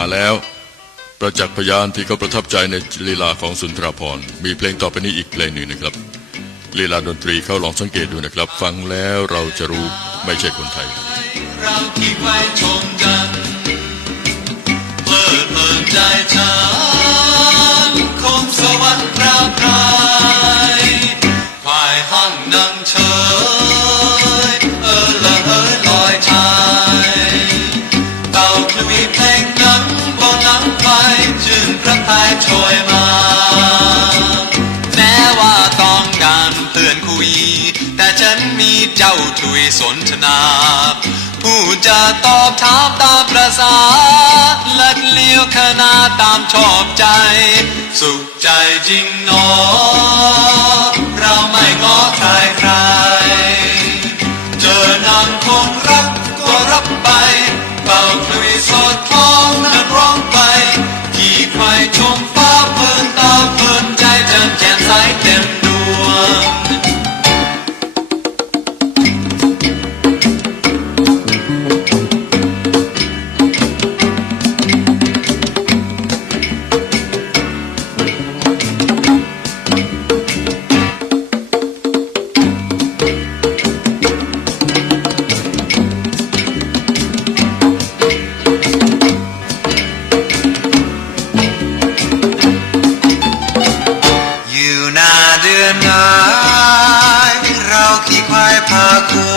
มาแล้ว ประจักษ์พยานที่เขาประทับใจในลีลาของสุนทรภพรมีเพลงต่อไปนี้อีกเพลงหนึ่งนะครับลีลาดนตรีเขาลองสังเกตดูนะครับ ฟังแล้วเราจะรู้ไม่ใช่คนไทย เราคิดไว้ชมกันเพลิดเพลินใจ ลุยเพลงนั้นบนหนังไฟจึงพระพายโชยมา แม้ว่าต้องการเตือนคุย แต่ฉันมีเจ้าทุยสนทนาผู้จะตอบถามตามประสาลัดเลี้ยวขนาตามชอบใจ สุขใจจริงหนอ เราไม่ง้อใครใคร เจอนางคงร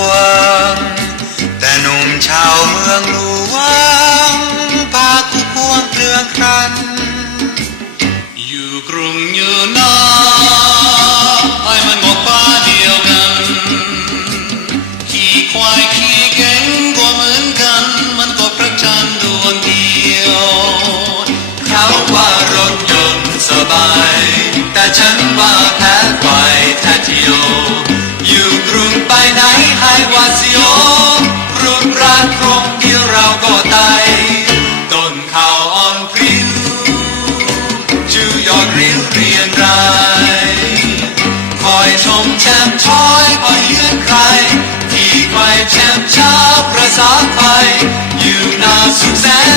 วง แต่หนุ่มชาวเมืองหลวงพาคู่ควงเครื่องครัน อยู่กรุงอยู่นาไอ้มันบอกฟ้าเดียวกัน ขี่ควายขี่เก่งก็เหมือนกัน มันก็พระจันดวงเดียว เขาว่ารถยนต์สบาย แต่ฉันว่าแพ้ไฟแท้เที่ยวอยู่กรุงไปไหนให้หวาดเสียวรุนร่างโครงเดียวเราก็ตายต้นข่าวอ่อนพริ้วจูยอดริ้วเรียงรายคอยชมแชมป์ช้อยคอยเยือนใคร ที่คอยแชมป์ช้าประสาไปอยู่นาสุขแสน